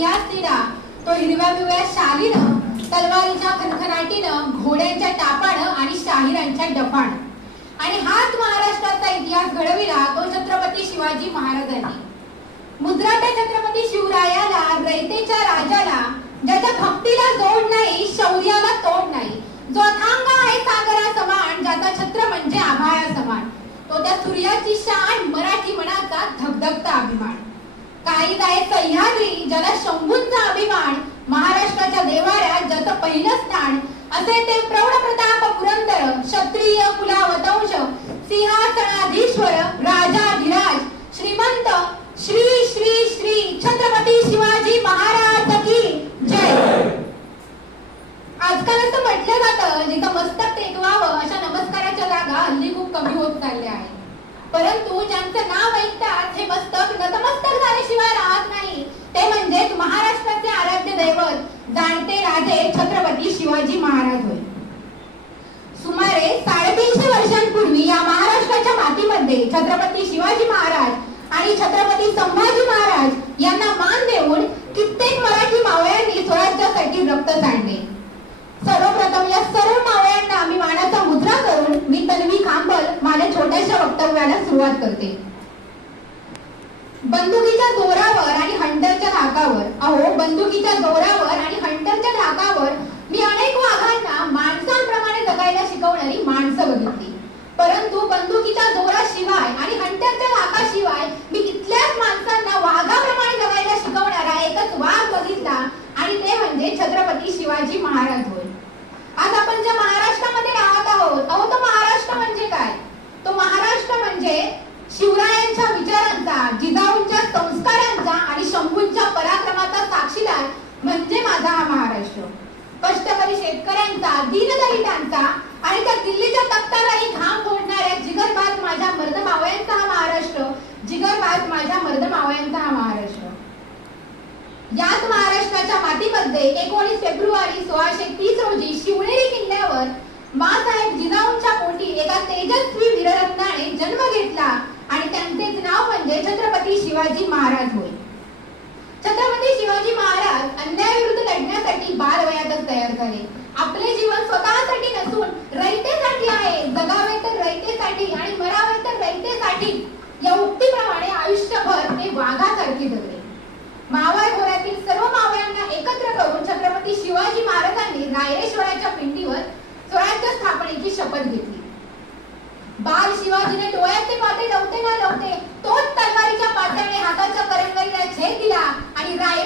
इतिहास लिहिला तो हिरव्या पिवळ्या शालीनं, तलवारीच्या खणखणाटीनं, घोड्यांच्या टापानं आणि शाहिरांच्या डफानं. आणि हाच महाराष्ट्राचा इतिहास घडविला तो छत्रपती शिवाजी महाराजांनी. मुद्राच्या छत्रपती शिवरायाला, रयतेच्या राजाला, ज्याच्या भक्तीला जोड नाही, शौर्याला तोड नाही, जो अथांग आहे सागरा समान, ज्याचा छत्र म्हणजे आभाळा समान, तो त्या सूर्याची शान, मराठी मनाचा धगधगता अभिमान. काळीज आहे सह्याद्री, ज्याला शंभूंचा अभिमान, महाराष्ट्राच्या देवाऱ्यात ज्याचं पहिलं स्थान, असे ते प्रौढ प्रताप पुरंदर, क्षत्रिय कुलावतंश, सिंहासनाधीश्वर, राजाधिराज, श्रीमंत श्री श्री श्री छत्रपती शिवाजी महाराज की जय. आजकाल असं म्हटलं जातं, जिथं मस्तक टेकवावं अशा नमस्काराच्या जागा हल्ली खूप कमी होत चालल्या आहेत. परंतु ज्यांचं नाव ऐकतात हे मस्तक नतमस्तक झाल्याशिवाय राहत नाही, ते म्हणजेच महाराष्ट्राचे आराध्य दैवत, जाणते राजे छत्रपती शिवाजी महाराज होय. सुमारे 350 वर्षांपूर्वी या महाराष्ट्राच्या मातीमध्ये छत्रपती शिवाजी महाराज आणि छत्रपती संभाजी महाराज यांना मान देऊन कित्येक मराठी मावळ्यांनी स्वराज्यासाठी रक्त सांडले. सर्वप्रथम या सर्व मावळ्यांना मी मानाचा मुद्रा करून मी तन्वी खांबल माझ्या छोट्याशा वक्तव्याला सुरुवात करते. बंदुकीच्या जोरावर आणि हंटरच्या धाकावर, अहो बंदुकीच्या जोरावर आणि हंटरच्या धाकावर मी अनेक वाघांना माणसांप्रमाणे जगायला शिकवणारी माणसं बघितली. परंतु बंदुकीच्या जोराशिवाय आणि हंटरच्या धाकाशिवाय मी इथल्याच माणसांना वाघाप्रमाणे जगायला शिकवणारा एकच वाघ बघितला, आणि ते म्हणजे छत्रपती शिवाजी महाराज होय. आज आपण ज्या महाराष्ट्रामध्ये राहत आहोत, अहो तो महाराष्ट्र म्हणजे काय? तो महाराष्ट्र म्हणजे शिवरायांच्या विचारांचा, जिजाऊंच्या संस्कारांचा आणि शंभूंच्या पराक्रमाचा साक्षीदार म्हणजे माझा हा महाराष्ट्र. कष्टकरी शेतकऱ्यांचा, दीनदलितांचा आणि त्या दिल्लीच्या तख्तालाही घाम फोडणाऱ्या जिगरबाज माझ्या मर्द मावळ्यांचा हा महाराष्ट्र, जिगरबाज माझ्या मर्द मावळ्यांचा हा महाराष्ट्र. याच महाराष्ट्राच्या मातीमध्ये 19 फेब्रुवारी 1630 रोजी शिवनेरी किल्ल्यावर माँसाहेब जिजाऊंच्या पोटी एका तेजस्वी वीररत्नाने जन्म घेतला, आणि त्यांचेच नाव म्हणजे छत्रपती शिवाजी महाराज होय. छत्रपती शिवाजी महाराज अन्यायाविरुद्ध लढण्यासाठी बालवयातच तयार झाले. आपले जीवन स्वतःसाठी नसून रयतेसाठी आहे, जगावे तर रयतेसाठी आणि मरावे तर रयतेसाठी या उक्तीप्रमाणे आयुष्यभर ते वाघासारखे जगले. मावळ खोऱ्यातील सर्व मावळ्यांना एकत्र करून छत्रपती शिवाजी महाराजांनी रायरेश्वराच्या पिंडीवर स्वराज्य स्थापनेची शपथ घेतली. बाल शिवाजीने डोळ्याचे पाते लवते ना लवते तोच तलवारीच्या पात्याने हाताच्या करंगळीला छेद दिला आणि राय